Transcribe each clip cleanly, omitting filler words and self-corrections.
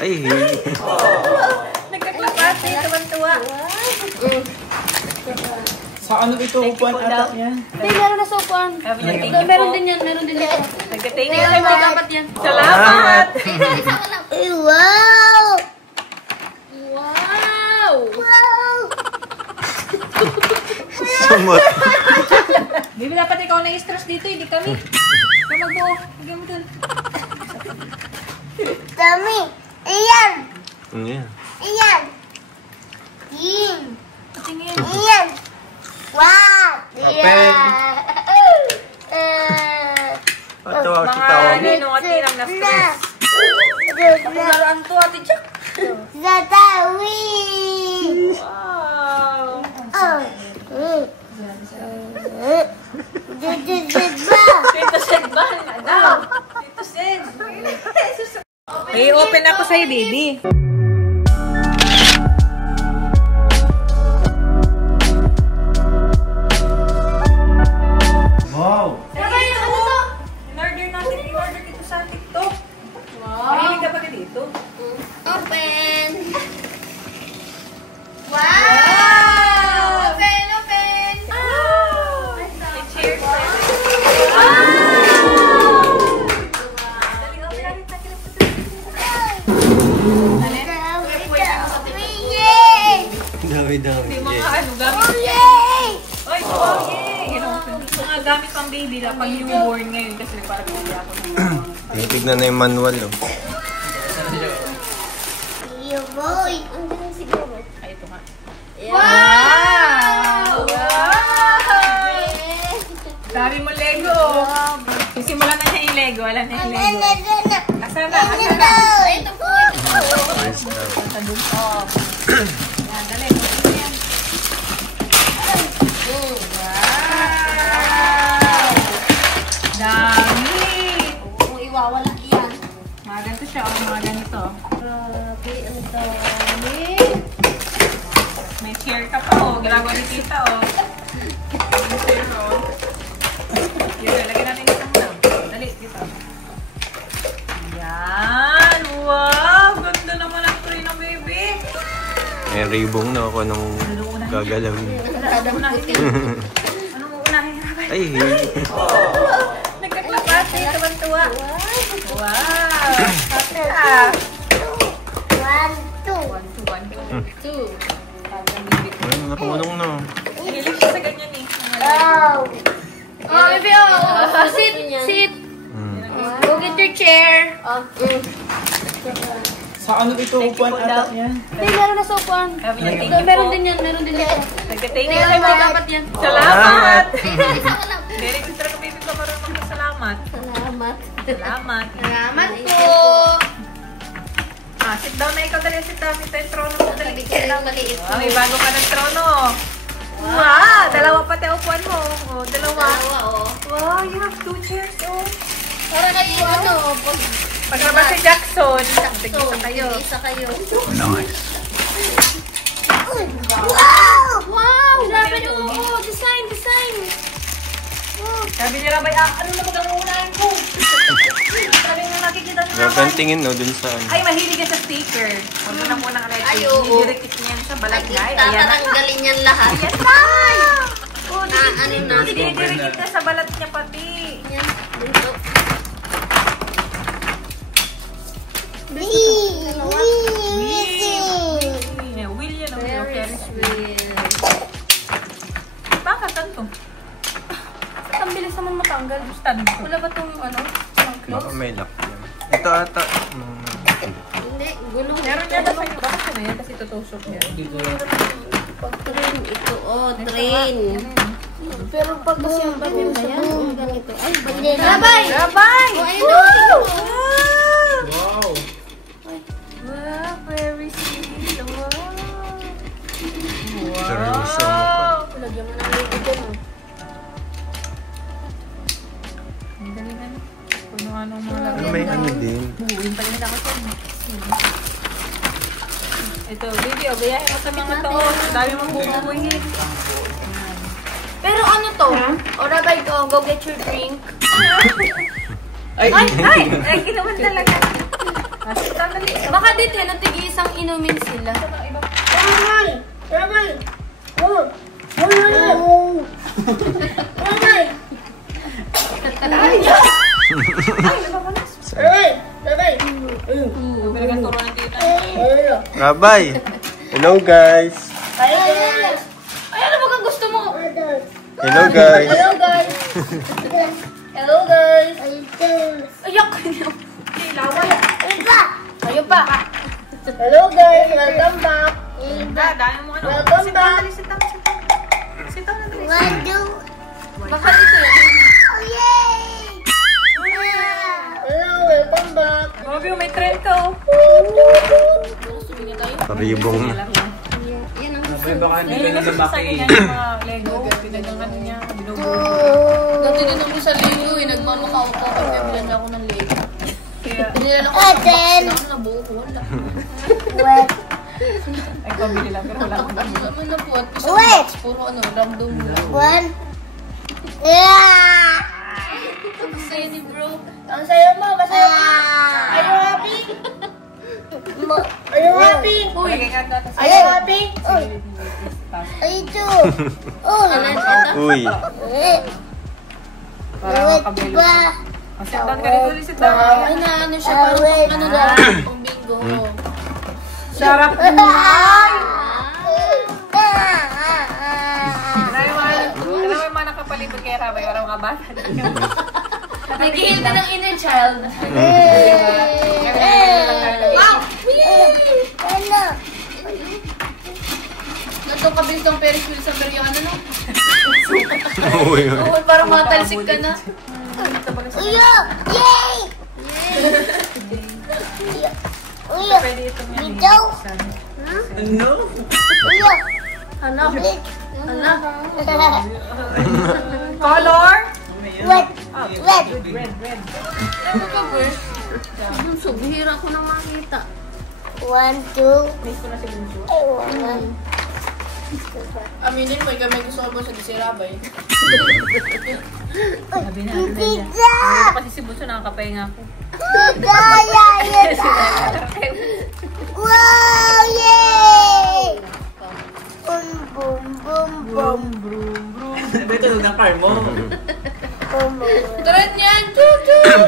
Ay, Nagkaklapat, tuwan-tuwa. Sa ano ito upuan ata yan? Hindi, meron na sa upuan. Meron din yan, meron din yan. Nagka-thank you po. Dapat yan. Salamat! Wow! Wow! sumot. Baby, dapat ikaw na-stress dito, hindi kami. Ikaw magbuo. Lagyan mo dun. Dami! Iyan! Yan. Iyan! Iyan! Tingin. Iyan! Wow! Open. Patawa si tao. Mga ninungatirang na stress. Laruan to, Ate Jack. Zatawi! Wow. Tito Sed ba? Daw. Tito Sed. Hey, open ako sa'yo, baby. Wow! In-order natin, in-order dito sa TikTok. Wow. Mahilig ka ba dito? Open! Wow! Open! Open! Cheers! Dami-dami. Yung mga ano, gamit. Yay! Ay, wow, yay! Mga gamit pang baby na pang newborn ngayon kasi parang hindi ako ng Tignan na yung manual, oh. You boy! Ang siguro. Ay, ito nga. Wow! Wow! Dami mo Lego. Sisimulan na niya yung Lego. Alam niya yung Lego. Asan na? Asan na? Ito po! Nice daw. Sa dun. Oh. Yan, dali. Yan. Wow! Dami! Kung iwawala yan. Mga ganito siya. O, mga ganito. Grabe, ang dami. May chair ka pa. O, ginagawa ni tita. O. May chair o. Yun, lagyan natin dito muna. Dali, dito. Yan! Wow! Ganda naman ang tray ng baby. May ribong na ako nung gagalawin. Ano mo unahin? Ano mo unahin? Ay, Nagkaklapat. Tuwan-tuwa. Wow! Ah. 1, 2. 2. ay, nakulong na. Nahilig siya sa ganyan eh. Oh. Oh, baby, oh. Sit, sit. Go get your chair. Sa ano ito upuan ata yan? Hindi, meron na sa upuan. Meron din yan, meron din yan. Nagka-thank you po. Dapat yan. Salamat! Very good talaga, baby, ka marunong mag-salamat. Salamat. Salamat. Salamat po. Ah, sit down na ikaw, dali. Sit down. Ito yung trono mo. Dali. Sit down. Maliit. Wow, may bago ka ng trono. Wow! Dalawa pati ang upuan mo. Oh, dalawa. Wow, you have 2 chairs, oh. Para kayo ano, Pag naman si Jackson, tigisa kayo. Isa kayo. Nice. Wow! Wow! Grabe yung design, design. Sabi nila, bay, ano na mag-uunahan ko? Sabi nga nakikita nila. Grabe ang tingin, no, dun sa ano. Ay, mahilig yan sa sticker. Huwag mo na munang Ay, electric. oo. Nididikit niya yan sa balagay. Ayan na. Tataranggalin yan lahat. Ayan na! Oh, ano na? nididikit niya sa balat niya pati. Yan. Dito. Will yan ang Ferris wheel. Bakit tanto? Ang bilis naman matanggal. Tanto. Wala ba itong ano? Baka may lock yan. Ito ata. Hindi, gulong. Meron niya na sa'yo. Bakit ano yan? Kasi tutusok niya. Pag-train ito. Oh, train. Pero pag kasi yung bago na yan. Ganito. Ay, bandera. Rabay! Rabay! Oh, ayun na. Wow! Wow, very sweet. Wow. Seryoso mo pa. Lagyan mo ng ligo dyan. Ang dali na. Kung ano mga lagay. Pero may ano din. Buuin pa rin ako sa ito, baby, o gayahin mo sa mga to. Dami mong bubuhin. Pero ano to? O rabay ko, go get your drink. Ay, ginawan talaga. Sandali. Baka dito yun, natig-iisang inumin sila. Pinaganturo ng tita. Rabay! Hello guys! Ay, ano ba kang gusto mo? Hello guys! Hello, guys. Hello, guys. Ayak ko niyo. Ayun pa. Hello, guys. Welcome back. Dami mo ano. Welcome Sit down, back. dali, sit down. Sit down na dali. Baka dito yun. Hello, welcome back. Grabe, may trend ka oh. Gusto niya tayo? Ribong. Yan ang Sabay baka hindi ka na Sa lumaki. akin yan yung mga Lego. Pinagangano niya. Binubuo. dati din ako sa Lego eh. Nagmamakao ko. Kaya bilan ako ng Lego. Kaya, Binilan ako sa box lang. Nabuo ko. Wala. ay pabili lang. Pero wala akong Ano dami. naman na po. At sa box. Puro ano. Random lang. Ang saya ni bro. Ang saya mo. Masaya ka. Are you happy? Are you happy? Uy, natin sa Are you happy? Uy! para makabelo siya. Oh, sit down ka dito, sit down. Ay na ano siya. Parang ano lang. Pang bingo. Sarap po. Alam mo yung mga nakapalibot kay Rabay, parang mga bata. Nag-heal ka ng inner child. Wow! Natong kabilis ng Ferris wheel sa Periana, no? Uy! Oo, parang matalsik ka na. Pwede itong yan. Ano? Anak. Anak. Color? Red. Red. Ano ka ba? Bunso, bihira ko na makita. Miss ko na si Bunso. Aminin mo, ikaw may gusto ko ba sa Disirabay? Sabi na, ano kasi si Bunso nakakapahinga ako. Sabay tulog ng car mo. Tret niyan! Choo-choo!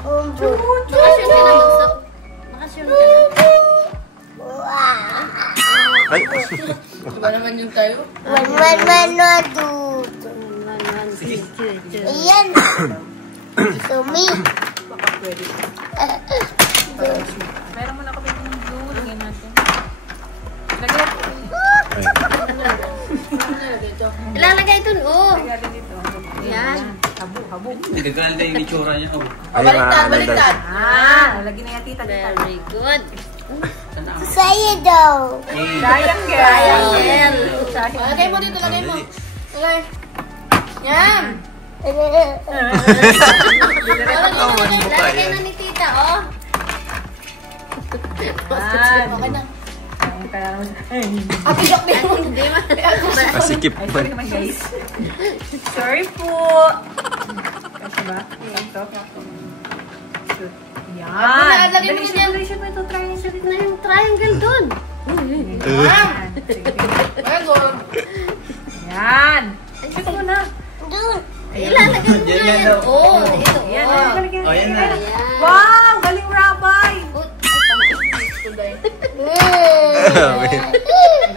Bakasyon ka na, Bunso. Bakasyon ka na. Ay! Diba naman yung tayo? Ayan. Sumi. Baka pwede. Meron mo na kami ng blue. Lagyan natin. Lagyan. Ilalagay ito, oh. Lagyan dito. Yan. Habo. Nagaganda yung itsura niya. Oh. Baliktad. Lagyan na yan, tita. Very good. Sa'yo daw. Sayang, girl. Yan. Lagay mo dito, lagay mo. Lagay. Yan. Lalagay na ni tita, oh. Okay na. Kaya naman. Apilok mo. Hindi man. Masikip Ay, man. sorry naman, guys. Sorry po. Kasi ba? Sakto. Yan. Lagay mo yan. Ito, triangle dito. Na yung triangle dun. Very good. Yan. Shoot mo na. Doon. Ilalagay mo na Yan yan. daw. Oo, dito. Yan. Oo. Oh, yan na. Wow! Galing, Rabay!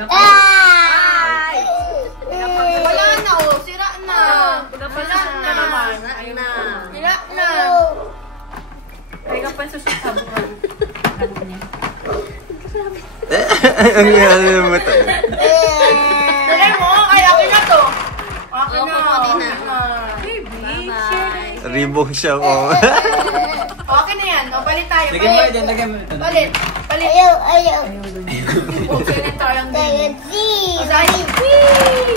Ay. Wala na, oh. Sira na. Wala na. Ayun na. Sira na. Ay, kapag susutabo ka. Ang ano mo to? Lagay mo. Ay, akin na to. Akin na. Baby, share. Ribong siya oh. Okay na yan. O, palit tayo. Lagyan mo dyan, lagyan mo ito. Palit. Palit. Ayaw. Okay na tayong Kaya Wee!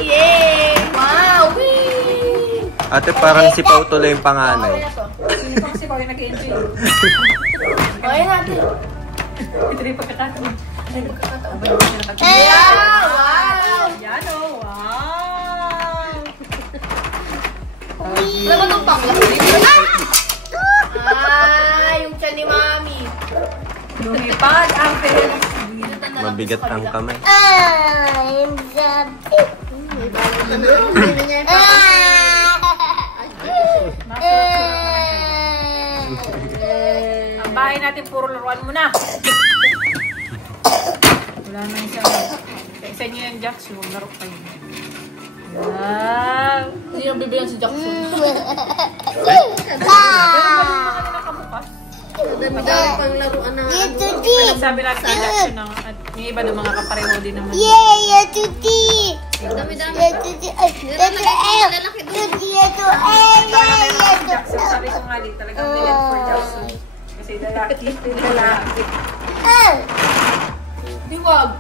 Yay! Wow! Wee! Ate parang si Pau tuloy yung Okay panganay. na to. Sino pa kasi pag nag-enjoy? Okay natin. Ito na yung pagkakataon. Yeah! Wow! Yan o, wow! Wala ba itong panglas? Ah! Yung siya ni Mami. Lumipad ang Felix. Mabigat ang kamay. I'm jumping. Ang bahay natin, puro laruan mo na. Wala na siya. Isa niyo yung Jackson, laro kayo. Wow! Hindi na bibigyan si Jackson. Pero ba yung mga nakabukas? Dami-dami pang laruan na. Sabi natin kay Jackson na, at yung iba ng mga kapareho din naman. Yeah, tuti. Dami-dami. Tuti. Jackson, sabi ko nga din, talagang bilid for Jackson. Kasi lalaki. Diwag.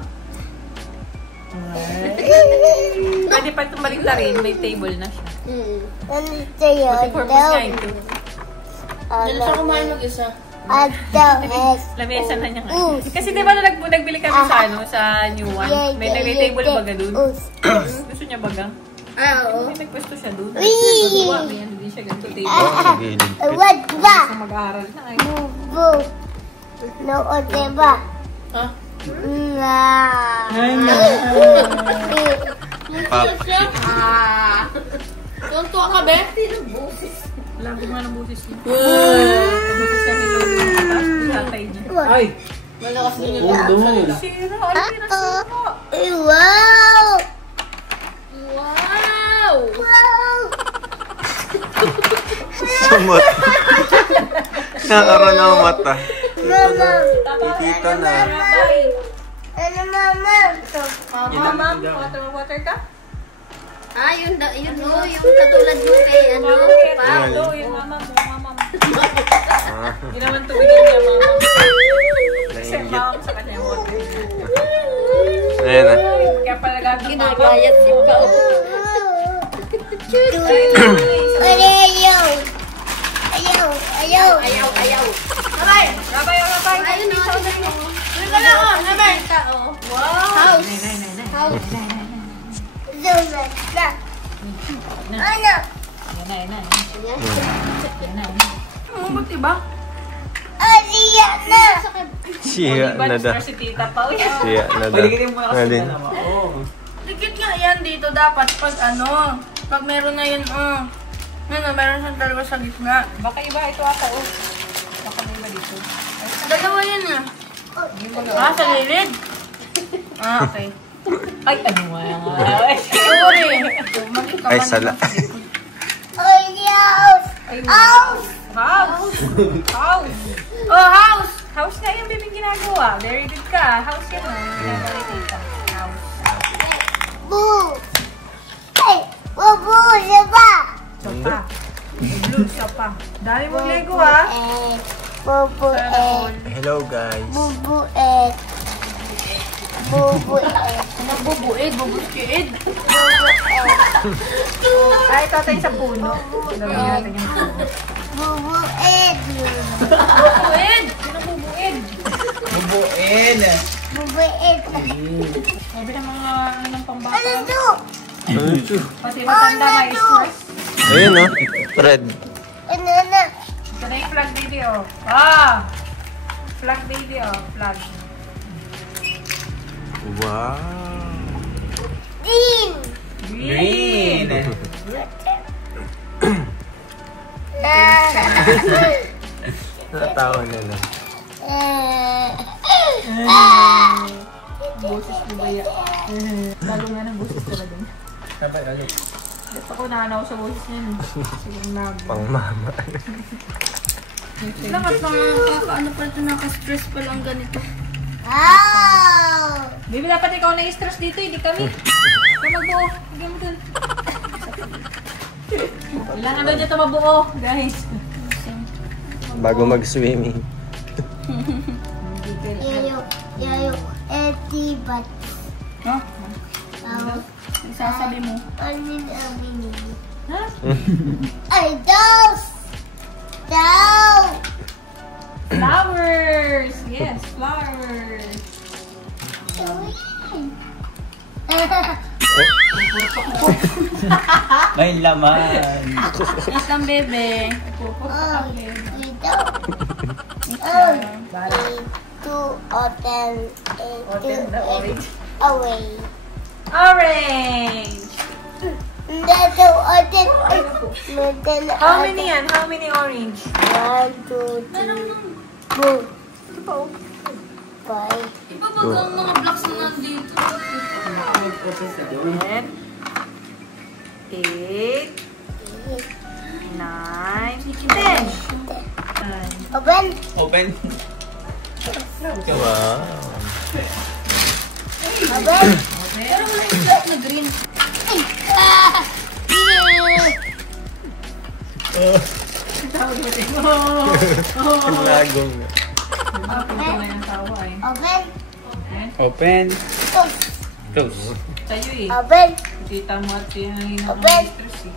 Pwede pa itong balik na rin, may table na siya. Ano sa'yo? Purpose nga ito. Diyan siya kumain mag-isa. Lamesa na niya nga. Kasi di ba nagbili kami sa sa new one? May nag-table baga dun. Gusto niya baga? Oo. May nagpwesto siya dun. May ano din siya ganito table. What ba? Gusto mag-aaral na ay. Bubu. Noon, diba? Ha? Tuntua ka, be? Labo nga ng busis niya. Busis niya ni Lolo. Tatay niya. Ay! Malakas din yung Sira, ano yung nasira? Wow! Wow! Wow! Samot. Nakaroon ng mata. Mama! Tito na. Ano, mama? Mama, water ka? Ah, yun no, yung katulad mo kay ano, pa. Yung mama mo, mama mo. Hindi naman tubigan niya, mama. Kasi mama sa kanya yung water. Ayan na. Kaya pala gagawin Ginagayat si Pao. Ayaw! Ayaw! Ayaw! Ayaw. Rabay! Rabay! Ayun no, ayun ka lang, oh, naman. Wow! House! House! Zoom na! Ano? Yan na. Mabuti ba? Aliya na! Siya na da. Si Tita Pao yan. Siya na da. Paligidin mo na kasi Nadin. dalawa. Oo. Dikit nga yan dito dapat pag ano, pag meron na yun, meron siyang dalawa sa gitna. Baka iba ito ata, oh. Baka may iba dito. Dalawa yan ah. Sa gilid? Okay. Ay, ano nga. Sorry. Ay, sala. Ayaw! House! House! Oh, house! House nga yung bibing ginagawa. Very good ka. House yan, oh. Ginagawa ni Tita. House. Boo! Ay! Bubu! Diba? Sopa. Blue sopa. Dami mong Lego, ha? Bubu Hello guys. Bubu Bubu Nagbubuid, bubuskiid. Ay, ito tayo sa puno. Gawin natin yung puno. Bubuin! Bubuid! Sino bubuin? Bubuin! Bubuin! Sabi ng mga ng pambata. Ano to? Pati matanda may stress. Ayun oh. Red. Ano na? Ito na yung flag video. Flag video. Flag. Wow. Green! Green! Natawa na lang. Boses mo ba yan? Lalo nga ng boses talaga niya. Sabay, ano? Gusto ko naanaw sa boses niya. Siguro na. Pang mama. Dapat ano pa ito, naka-stress pa lang ganito. Wow! Baby, dapat ikaw na-stress dito, hindi kami. Ikaw magbuo. Higyan mo dun. Kailangan daw dito mabuo, guys. Bago mag-swimming. Yayo, etibat. Ha? Isasabi mo. Amin. Ha? Ay, dolls! Dolls! Flowers! Yes, flowers. May laman. Isang bebe. Oh, ito. Two hotel. Hotel na orange. Away. Orange! That's hotel. How many yan? How many orange? 1, 2, 3, 4, 5. Iba ba ang mga blocks na nandito? 10, 8, 9, 10. Open. Open. Wow. Open. Pero wala yung block na green. Ang lagong. Open. Open. Close. Close. Sa'yo eh. Open. Kita mo at hinahin ng Open. stress eh.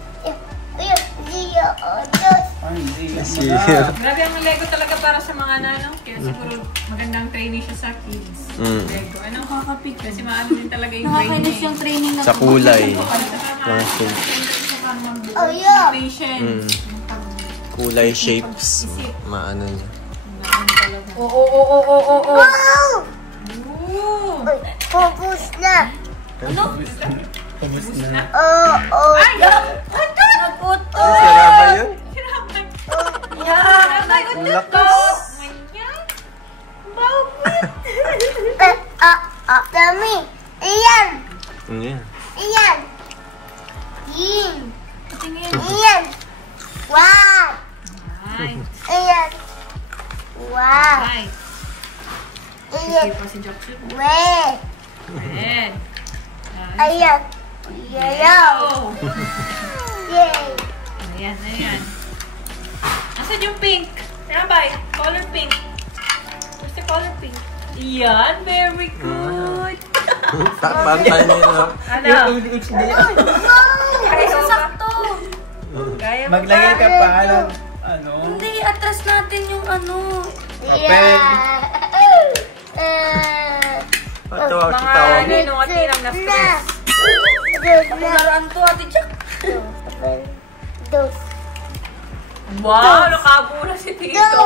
Grabe ang Lego talaga para sa mga nanong. Kaya siguro magandang training siya sa kids. Lego. Anong kakapit? Kasi maano din talaga yung Nakakainis training. yung training na Sa kulay. Oh, yeah. Patience. Kulay shapes. Maano niya. Wow! Ooh! Focus na. Ubus na. Oh. Ay! Nag-uto! Sira ba yun? Hirapan. Yeah! Ay, Ang utot ko! lakas. Ganyan. Dami. Iyan. Yan. Iyan. Yin. Tingin. Iyan. Wow. Ay. Iyan. Wow. Ay. Iyan. Sige pa si Jackson. Red. Red. Ayan. Yellow. Yay. Ayan, ayan. Asan yung pink? Rabay, color pink. Where's the color pink? Yan, very good. Takbantay niya na. Ano? Kaya mo ba? Kaya mo Maglagay ba? ka pa ng ano? Hindi, atras natin yung ano. Open. Patawa Mga kita ako. ninong at ninang na stress. Nalaraan to, Ate Jack. Dos. Wow, nakabula si Tito.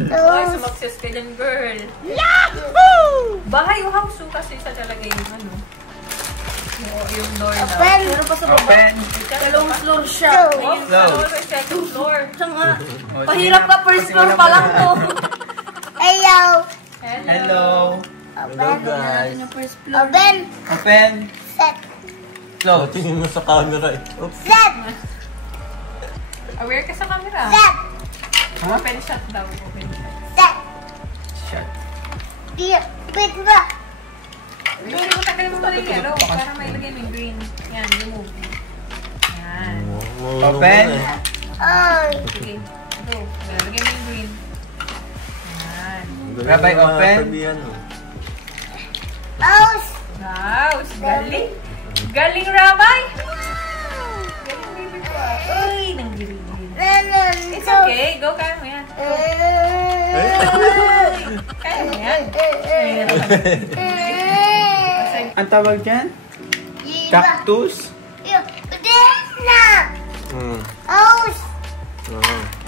Ay, Dos. sumakses ka dyan, girl. Yahoo! Bahay o house kasi isa talaga yung ano. Yung door na. Open. Meron pa sa baba. Open. Dalawang floor siya. Two. Yung sa always second floor. Siya nga. Pahirap pa, first floor pa lang to. Hello. Hello. Hello guys. Yung first floor. Open. Open. Set. Close. Tingin mo sa camera eh. Oops. Set. Aware ka sa camera. Set. Open shot daw. Open shot. Set. Shut. Dear. Wait ba? Pero kung tagal mo pala yung yellow, para may ilagay mo yung green. Yan, remove. Yan. Open. Ay. Sige. Go. Ilagay mo yung green. Yan. Rabay, open. Mouse. Wow, galing. Galing, Rabay. Galing, baby ko. Uy, nang green. It's okay. Go, kaya mo yan. Kaya mo yan. Ang tawag dyan? Cactus? Na. Mouse.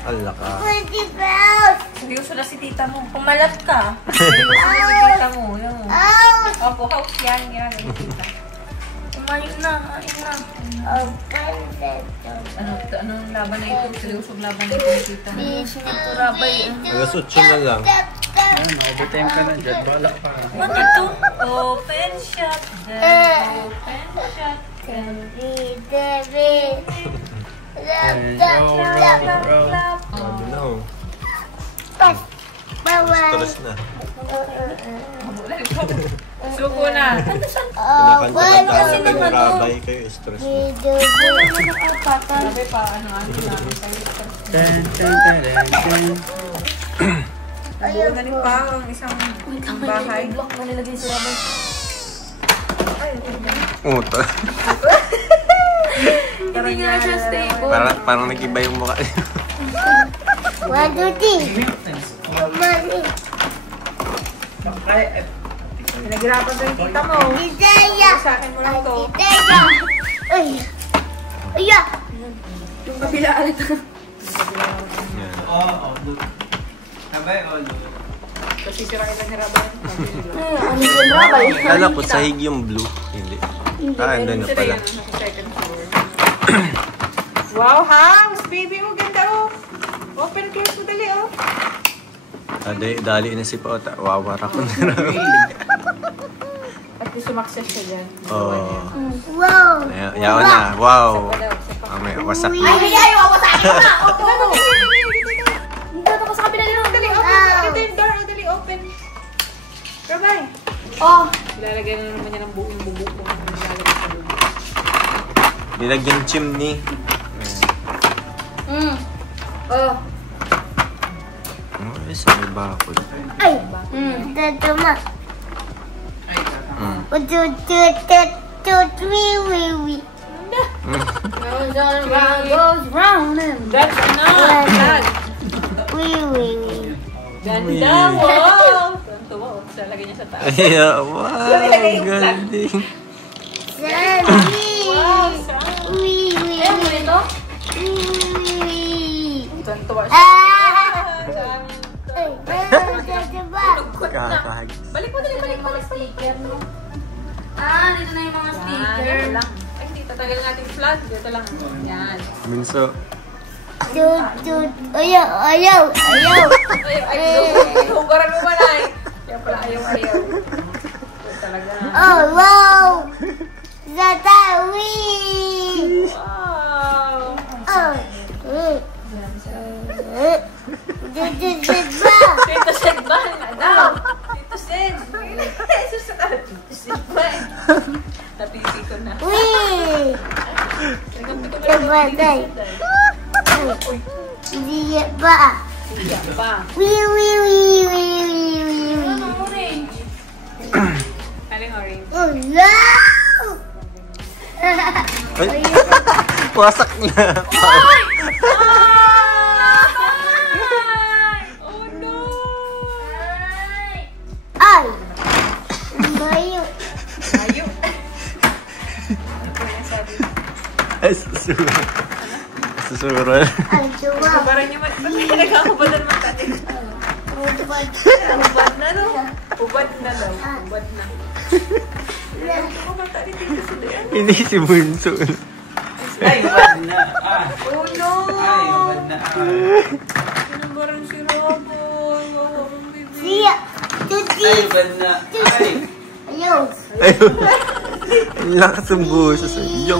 Ala ka. Pretty mouse. Seryoso na si tita mo. Kumalat ka. Seryoso na si tita mo. Yan mo. Mouse. Opo, house yan. Yan. Tita. Kumain na, kain na. Open the door. Anong laban na ito? Seryoso laban na ito ni tita mo. Sinagturabay. Alas 8 na lang. Ayan, overtime ka na dyan. Bala ka. Ano ito? Open shot. Open shot. Sabi na oh. Pas. Bawal. Stress na. Suko na. Kinakanta-kanta na kayo rabay kayo. Stress na. Sabi pa, ano lang. Dun, dun, dun, dun, dun. Galing pa ang isang bahay. Block na nilagay sa rabay. Uto. Hindi nga siya stable. Parang nag-iba yung mukha niya. 1, 2, 3. Money. Bakay. Pinaghirapan ko yung tita mo. Isaya. Sa akin mo lang to. Isaya. Ay. Ay. Yung kabila, alita. Oo, Abay, all. Kasi sirain lang ni Rabay. Ano yung rabay? Kala ko sahig yung blue. Hindi. Ah, andun na Sila pala. yan, nasa second floor. Wow, Hangs! Baby, oh, ganda oh. Open, close mo dali oh. Dali na si Pota. Wawara ko na lang. At least sumakses siya dyan. Oh. Wow. Yaw na. Wow. May wasak na. Ay, wawasakin mo na! Dito ako sa kabila nila. Dali, open. Dito yung door. Oh, dali, open. Rabay. Oh, Lalagyan na naman niya ng buong bubuk. Lalagyan sa bubuk. Nilagyan chimney. Oh. Oh, isa may bakod. Ay. Tatama. Goes round and That's enough. Dad. Ganda. Wow. Tuwa. Lalagyan niya sa taas. Yeah, wow. Galing. Ayaw mo nito? Tuwa siya. Kakahag. Balik mo dali, balik. Sticker, no? Ah, dito na yung mga sticker. Yan lang. Ay, hindi. Tatagalin natin yung flag. Dito lang. Yan. Minso. Ayaw. Ayaw. Hugaran mo ba na eh? Kaya pala ayaw. Ito talaga. Oh, wow. Zatawi. Wow. Oh. Tito Sed ba? Daw. Tito Sed. Tito Sed ba? Napisi ko na. Wee. Nagampi ko na Tabatay. Hindi ba? Siya pa. Ano, orange? Aling orange. Oh, wow. Ay, wasak na. Oh no! Ay. Mayo. Ayo. Ano po yung sabi? Ay, susurol. Susurol. Ay, tuwa. Parang yung ba't nagkakubad naman tayo? Ubad. Ubad na no? Ubad na daw. Ubad na. Ako ba tayo dito sila yan? Hindi si Bunso. Ay, bad na. Ah. Oh no! Ay, bad na. Pinabaran si Roboy. Wow, ang baby. Siya. Tuti. Ay, bad na. Ay. Ayaw. Ayun. Ang lakas ng buhos. Yo.